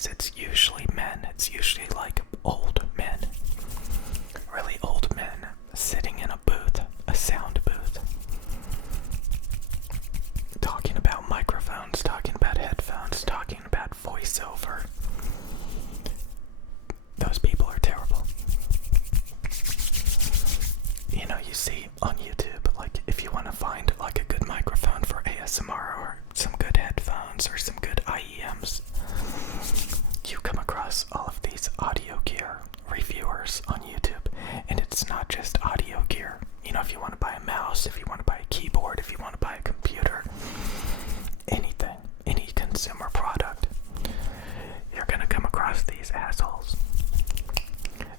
is it's usually men. It's usually like old men. Really old men sitting in a booth, a sound booth. Talking about microphones, talking about headphones, talking about voiceover. Those people are terrible. You know, you see on YouTube, like, if you want to find, like, a good microphone for ASMR or some good headphones or some good IEMs, you come across all of these audio gear reviewers on YouTube, and it's not just audio gear. You know, if you want to buy a mouse, if you want to buy a keyboard, if you want to buy a computer, anything, any consumer product, you're gonna come across these assholes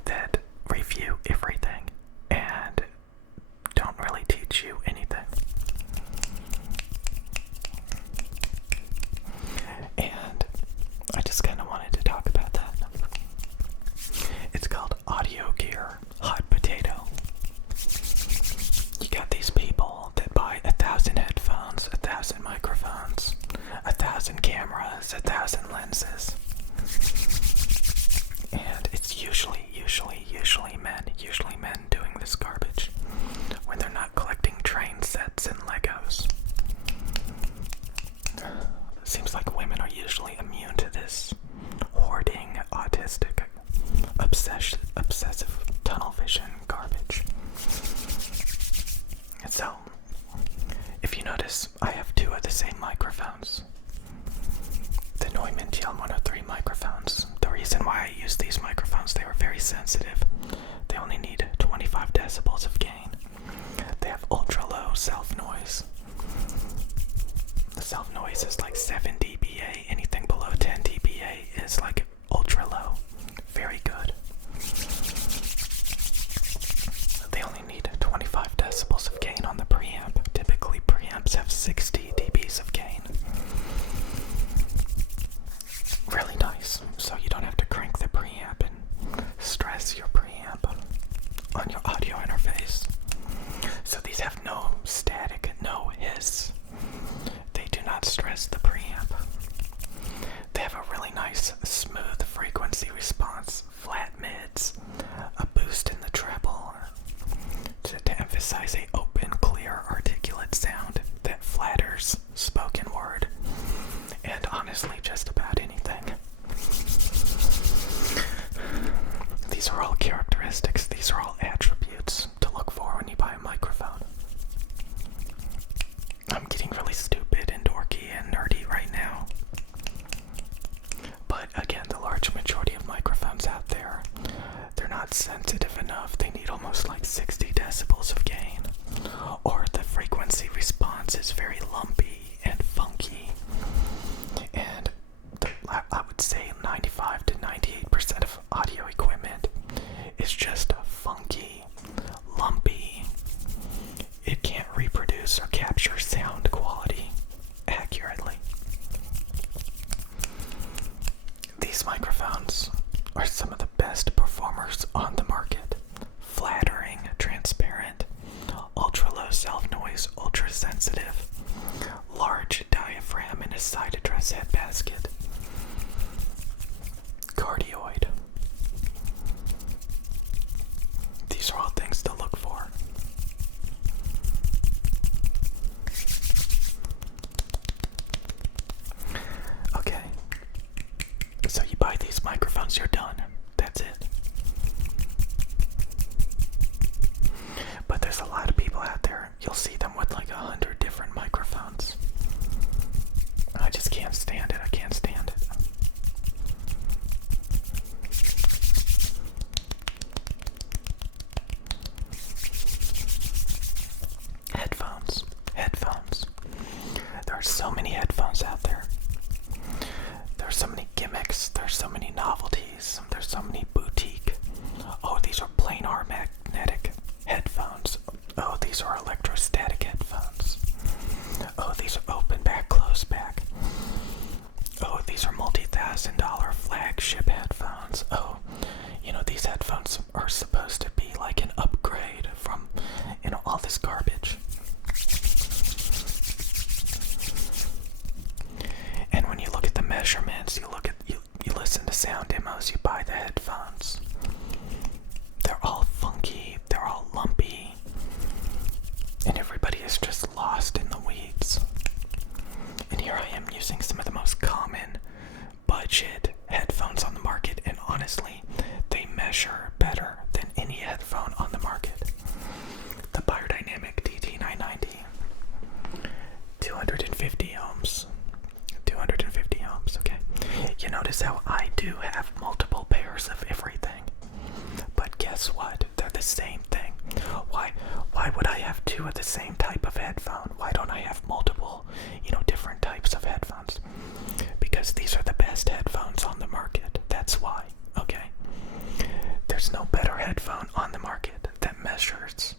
that review everything and don't really teach you anything. And I just kind of wanted to talk about that. It's called audio gear hot potato. You got these people that buy 1,000 headphones, 1,000 microphones, 1,000 cameras, 1,000 lenses. And it's usually men doing this garbage when they're not collecting train sets and Legos. Seems like women are usually immune to this hoarding, autistic, obsessive tunnel vision garbage. And so, if you notice, I have two of the same microphones. The Neumann TL103 microphones. The reason why I use these microphones, they were very sensitive. They only need 25 decibels of gain. They have ultra low self-noise. The self-noise is like 7 dBA. Anything below 10 dBA is like ultra low. Very good. They only need 25 decibels of gain on the preamp. Typically preamps have 60 dBs of gain. Really nice, so you don't have to crank the preamp and stress your preamp on your audio interface. So these have no static, no hiss. They do not stress the preamp. They have a really nice, smooth frequency response, flat mids, a boost in the treble, to emphasize a open, clear, articulate sound that flatters spoken word, and honestly just about anything. These are all characteristics, these are all attributes to look for when you buy a microphone. I'm getting really stupid and dorky and nerdy right now. But again, the large majority of microphones out there, they're not sensitive enough. They need almost like 60 decibels of gain. Or the frequency response is very lumpy and funky. And I would say 95 to 98% of audio equipment is just funky, lumpy. It can't reproduce or capture sound quality accurately. These microphones are some of the best performers on the market. Flattering, transparent, ultra low self-noise, ultra sensitive, large diaphragm in a side address head basket, cardioid. These are all things to look for. Okay, so you buy these microphones, you're done. That's it. But there's a lot of people out there, you'll see them with like 100 different microphones. I just can't stand it. I can't stand it. Headphones. There are so many headphones out there. There are so many gimmicks. There's so many novelties. There's so many boutique. Oh, these are planar magnetic headphones. Oh, these are electrostatic headphones. Oh, these are open back, closed back. Oh, these are multi-$1,000 flagship headphones. Oh, you know, these headphones are supposed to be like an upgrade from, you know, all this garbage. And when you look at the measurements, you listen legit headphones on the market, and honestly, they measure better than any headphone on the market. The Biodynamic DT990, 250 ohms. 250 ohms, okay? You notice how I do have multiple pairs of everything. But guess what? They're the same thing. Why would I have two of the same type of headphone? Why don't I have multiple, different types of headphones? Because these are the best headphones on the market. That's why, okay? There's no better headphone on the market that measures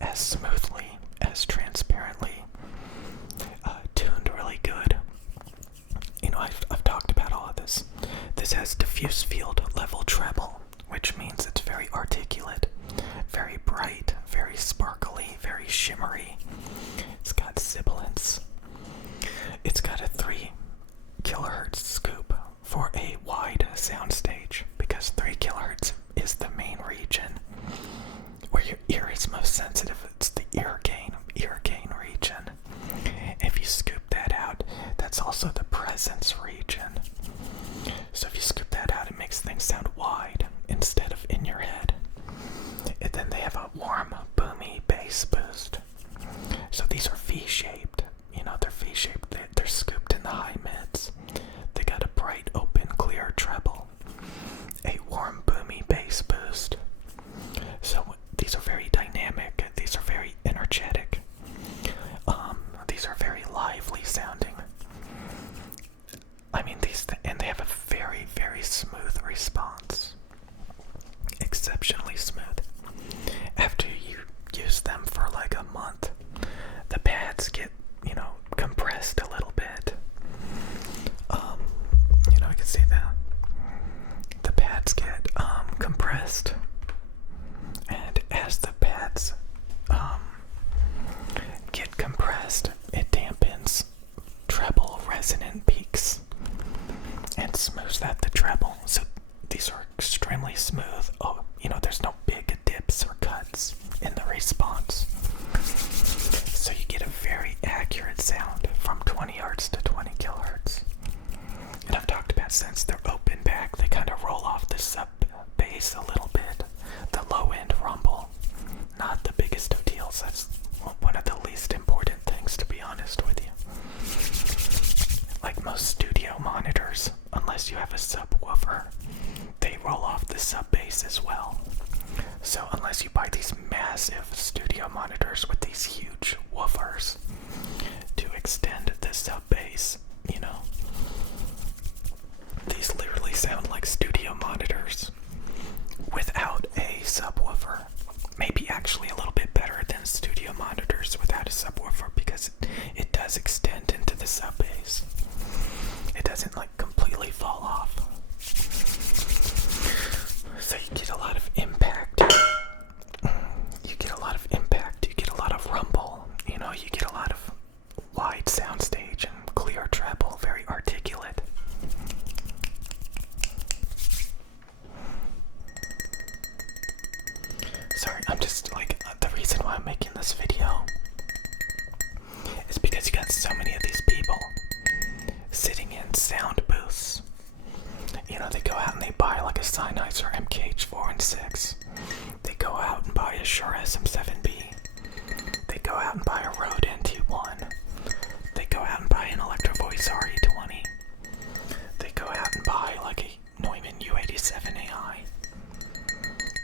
as smoothly, as transparently, tuned really good. I've talked about all of this. This has diffuse field level treble, which means it's very articulate, very bright, very sparkly, very shimmery. It's got sibilance. It's got a 3 kilohertz scoop for a wide soundstage, because 3 kilohertz is the main region where your ear is most sensitive. It's the ear gain region. If you scoop that out, that's also the presence region. So if you scoop that out, it makes things sound wide instead of in your head. And then they have a warm, boomy bass boost. So these are V-shaped. They're V-shaped. They're scooped in the high mids. They got a bright, open, clear treble. A warm, boomy bass boost. So these are very dynamic. These are very energetic. These are very lively sounding. And they have a very, very smooth response. Exceptionally smooth. After you use them for like a month, the pads get, compressed a little bit. I can see that. The pads get compressed. And as the pads get compressed, it dampens treble resonant peaks and smooths out the treble. So these are extremely smooth. There's no big dips or cuts in the response. So you get a very accurate sound from 20 hertz to 20 kilohertz. And I've talked about, since they're open back, they kind of roll off the sub bass a little bit. The low end rumble, not the biggest of deals. That's one of the least important things, to be honest with you. Like most studio monitors, unless you have a subwoofer, they roll off the sub bass as well. So unless you buy these massive studio monitors with these huge woofers to extend the sub bass, these literally sound like studio monitors without a subwoofer. Maybe actually a little bit better than studio monitors without a subwoofer, because it does extend into the sub bass. It doesn't completely fall off. So you get a lot of impact. You get a lot of rumble. You get a lot of wide soundstage and clear treble, very articulate. Sorry, I'm just the reason why I'm making this video is because you got so many of these people sitting in sound booths. They go out and they buy a Sennheiser MKH4 and 6. They go out and buy a Shure SM7B. They go out and buy a Rode NT1. They go out and buy an Electro Voice RE20. They go out and buy a Neumann U87AI.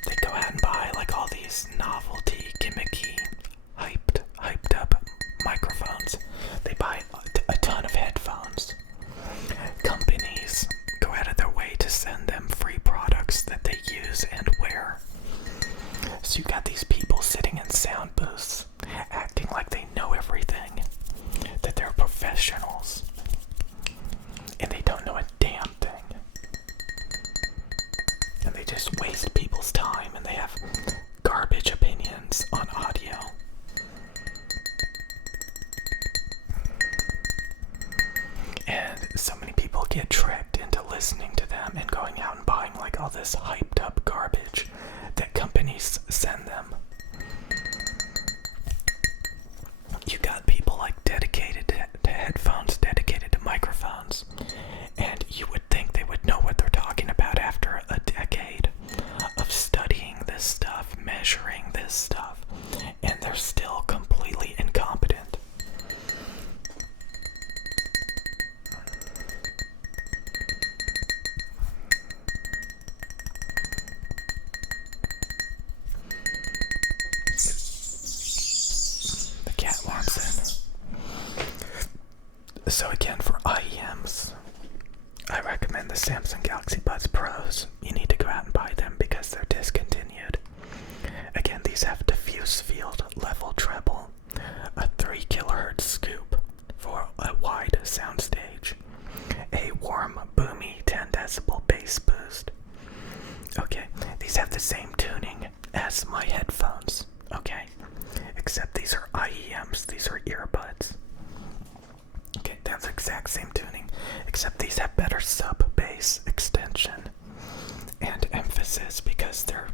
They go out and buy all these novelty, gimmicky, hyped up microphones. They buy a ton of headphones. Companies go out of their way to send them free products that they use and wear. So you got these people sitting in sound booths, acting like they know everything, that they're professionals, and they don't know a damn thing. And they just waste people's time, and they have garbage opinions on audio. And so many people get tricked into listening to them and going out and buying all this hyped up garbage that companies send them. You got people dedicated to headphones, dedicated to microphones, and you would think they would So again, for IEMs, I recommend the Samsung Galaxy Buds Pros. You need to go out and buy them because they're discontinued. Again, these have diffuse field level treble, a 3 kHz scoop for a wide soundstage, a warm, boomy 10 decibel bass boost. Okay, these have the same tuning as my headphones, okay? Except these are IEMs, these are earbuds. Okay, they have the exact same tuning, except these have better sub-bass extension and emphasis because they're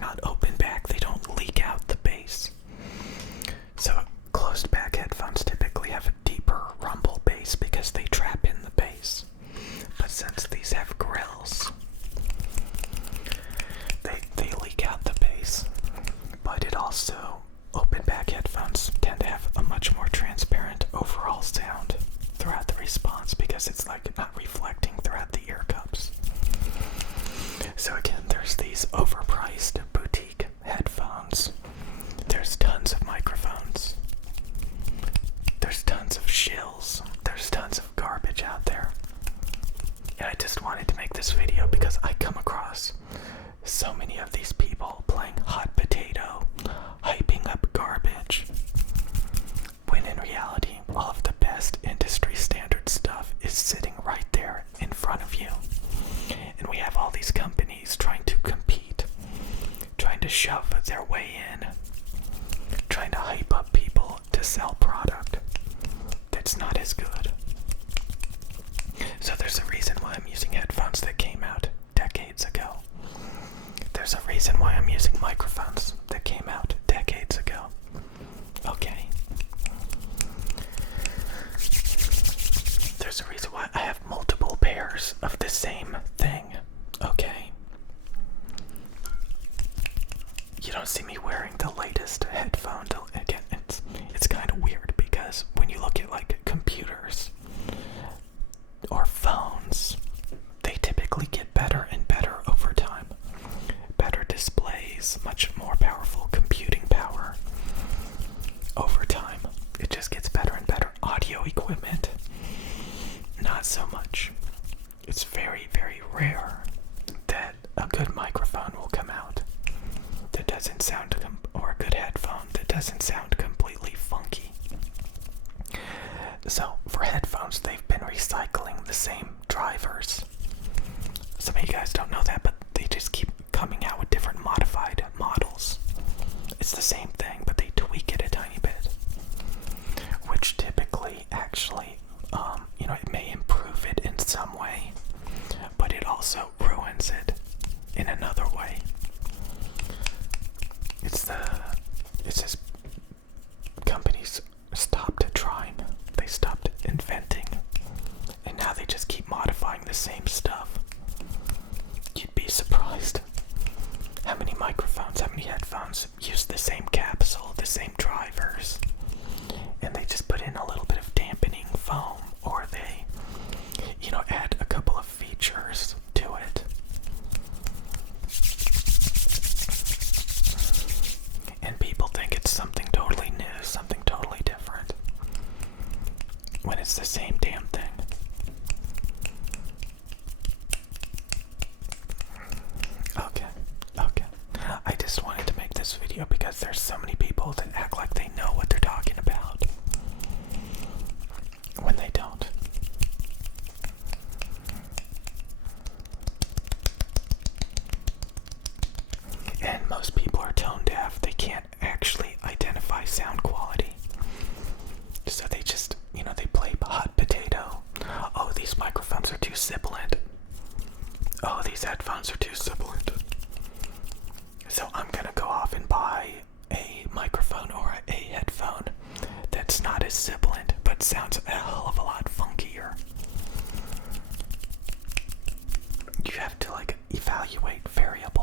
not open back, they don't leak out the bass. So closed back headphones typically have a deeper rumble bass because they trap in the bass. But since these have grills, they leak out the bass. But it also, open back headphones tend to have a much more transparent overall sound throughout the response because it's like not reflecting throughout the ear cups. So again, there's these overpriced boutique headphones. There's tons of microphones. There's tons of shills. There's tons of garbage out there. And I just wanted to make this video because I come across so many of these people playing hot potato, hyping up garbage, when in reality, all of the best industry standard stuff is sitting right there in front of you. And we have all these companies trying to compete, trying to shove their way in, trying to hype up people to sell product that's not as good. So there's a reason why I'm using headphones that came out decades ago. There's a reason why I'm using microphones that came out decades ago. Okay. There's a reason why I have multiple pairs of the same thing. Okay. You don't see me wearing the latest headphone. Again, it's kind of weird because when you look at like computers or phones, they typically get better and better over time. Better displays, much more powerful computing power over time. It just gets better and better. Audio equipment, not so much. It's very, very rare that a good microphone will come out that doesn't sound, or a good headphone that doesn't sound completely funky. So for headphones, they've been recycling the same drivers. Some of you guys don't know that, but they just keep coming out with different modified models. It's the same thing, but they tweak it a tiny bit, which typically actually, it may improve it in some way, but it also ruins it in another way. It's just companies stopped trying, they stopped inventing, and now they just keep modifying the same stuff. You'd be surprised how many microphones, how many headphones use the same capsule, the same drivers, and they just put in a little bit of dampening foam, or they, add a couple of features to it. And people think it's something totally new, something totally different, when it's the same damn thing. Okay. I just wanted to make this video because there's so many people that act like they know what they're talking about when they don't. And most people are tone deaf. They can't actually identify sound quality. So they just, they play hot potato. Oh, these microphones are too sibilant. Oh, these headphones are too sibilant. So I'm gonna go off and buy a microphone or a headphone that's not as sibilant, but sounds a hell of a lot funkier. You have to evaluate variables.